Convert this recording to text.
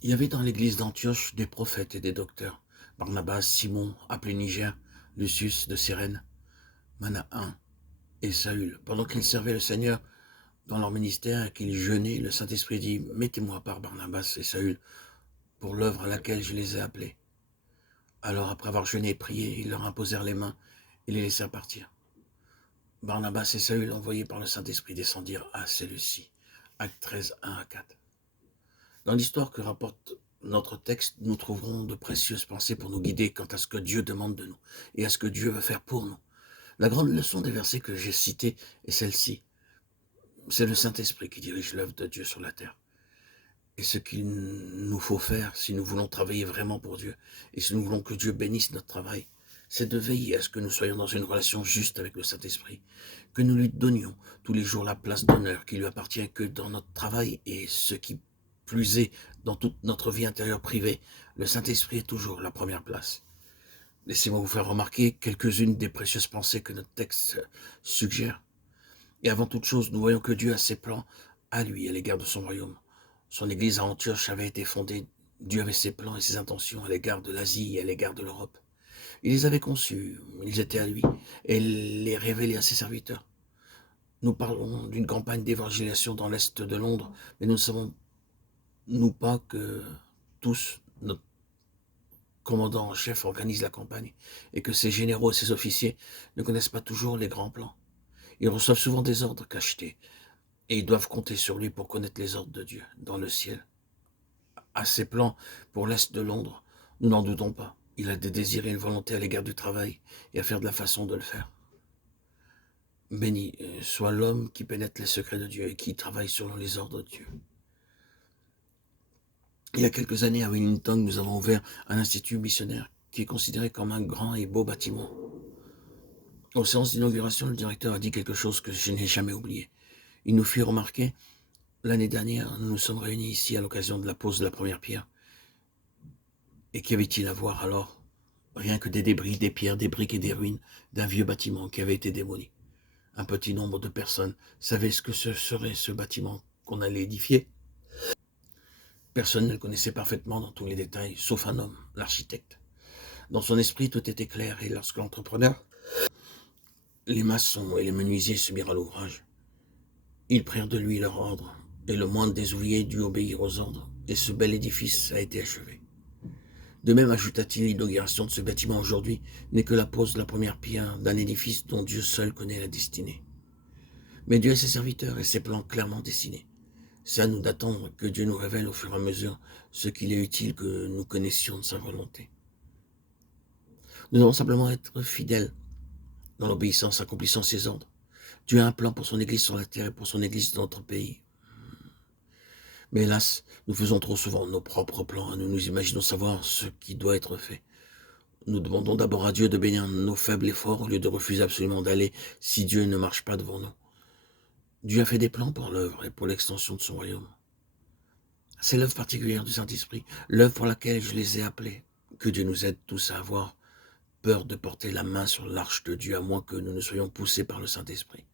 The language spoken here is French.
Il y avait dans l'église d'Antioche des prophètes et des docteurs. Barnabas, Simon, appelé Niger, Lucius de Cyrène, Manaen et Saül. Pendant qu'ils servaient le Seigneur dans leur ministère et qu'ils jeûnaient, le Saint-Esprit dit, « Mettez-moi à part Barnabas et Saül pour l'œuvre à laquelle je les ai appelés. » Alors, après avoir jeûné et prié, ils leur imposèrent les mains et les laissèrent partir. Barnabas et Saül, envoyés par le Saint-Esprit, descendirent à Séleucie. Acte 13, 1 à 4. Dans l'histoire que rapporte notre texte, nous trouverons de précieuses pensées pour nous guider quant à ce que Dieu demande de nous et à ce que Dieu veut faire pour nous. La grande leçon des versets que j'ai cités est celle-ci. C'est le Saint-Esprit qui dirige l'œuvre de Dieu sur la terre. Et ce qu'il nous faut faire si nous voulons travailler vraiment pour Dieu et si nous voulons que Dieu bénisse notre travail, c'est de veiller à ce que nous soyons dans une relation juste avec le Saint-Esprit, que nous lui donnions tous les jours la place d'honneur qui lui appartient, que dans notre travail et ce qui plus est dans toute notre vie intérieure privée, le Saint-Esprit est toujours la première place. Laissez-moi vous faire remarquer quelques-unes des précieuses pensées que notre texte suggère. Et avant toute chose, nous voyons que Dieu a ses plans à lui à l'égard de son royaume. Son église à Antioche avait été fondée. Dieu avait ses plans et ses intentions à l'égard de l'Asie et à l'égard de l'Europe. Il les avait conçus, ils étaient à lui, et il les révélait à ses serviteurs. Nous parlons d'une campagne d'évangélisation dans l'Est de Londres, mais nous ne savons, nous, pas que tous, notre commandant en chef organise la campagne, et que ses généraux et ses officiers ne connaissent pas toujours les grands plans. Ils reçoivent souvent des ordres cachetés, et ils doivent compter sur lui pour connaître les ordres de Dieu dans le ciel. À ses plans pour l'Est de Londres, nous n'en doutons pas. Il a des désirs et une volonté à l'égard du travail et à faire de la façon de le faire. Béni soit l'homme qui pénètre les secrets de Dieu et qui travaille selon les ordres de Dieu. Il y a quelques années, à Wellington, nous avons ouvert un institut missionnaire qui est considéré comme un grand et beau bâtiment. Aux séances d'inauguration, le directeur a dit quelque chose que je n'ai jamais oublié. Il nous fit remarquer, l'année dernière, nous nous sommes réunis ici à l'occasion de la pose de la première pierre. Et qu'y avait-il à voir alors? Rien que des débris, des pierres, des briques et des ruines d'un vieux bâtiment qui avait été démoli. Un petit nombre de personnes savaient ce que ce serait ce bâtiment qu'on allait édifier. Personne ne le connaissait parfaitement dans tous les détails, sauf un homme, l'architecte. Dans son esprit, tout était clair, et lorsque l'entrepreneur, les maçons et les menuisiers se mirent à l'ouvrage, ils prirent de lui leur ordre, et le moindre des ouvriers dut obéir aux ordres, et ce bel édifice a été achevé. De même, ajouta-t-il, l'inauguration de ce bâtiment aujourd'hui n'est que la pose de la première pierre d'un édifice dont Dieu seul connaît la destinée. Mais Dieu a ses serviteurs et ses plans clairement dessinés. C'est à nous d'attendre que Dieu nous révèle au fur et à mesure ce qu'il est utile que nous connaissions de sa volonté. Nous devons simplement être fidèles dans l'obéissance, accomplissant ses ordres. Dieu a un plan pour son Église sur la terre et pour son Église dans notre pays. Mais hélas, nous faisons trop souvent nos propres plans et nous nous imaginons savoir ce qui doit être fait. Nous demandons d'abord à Dieu de bénir nos faibles efforts au lieu de refuser absolument d'aller si Dieu ne marche pas devant nous. Dieu a fait des plans pour l'œuvre et pour l'extension de son royaume. C'est l'œuvre particulière du Saint-Esprit, l'œuvre pour laquelle je les ai appelés. Que Dieu nous aide tous à avoir peur de porter la main sur l'arche de Dieu, à moins que nous ne soyons poussés par le Saint-Esprit.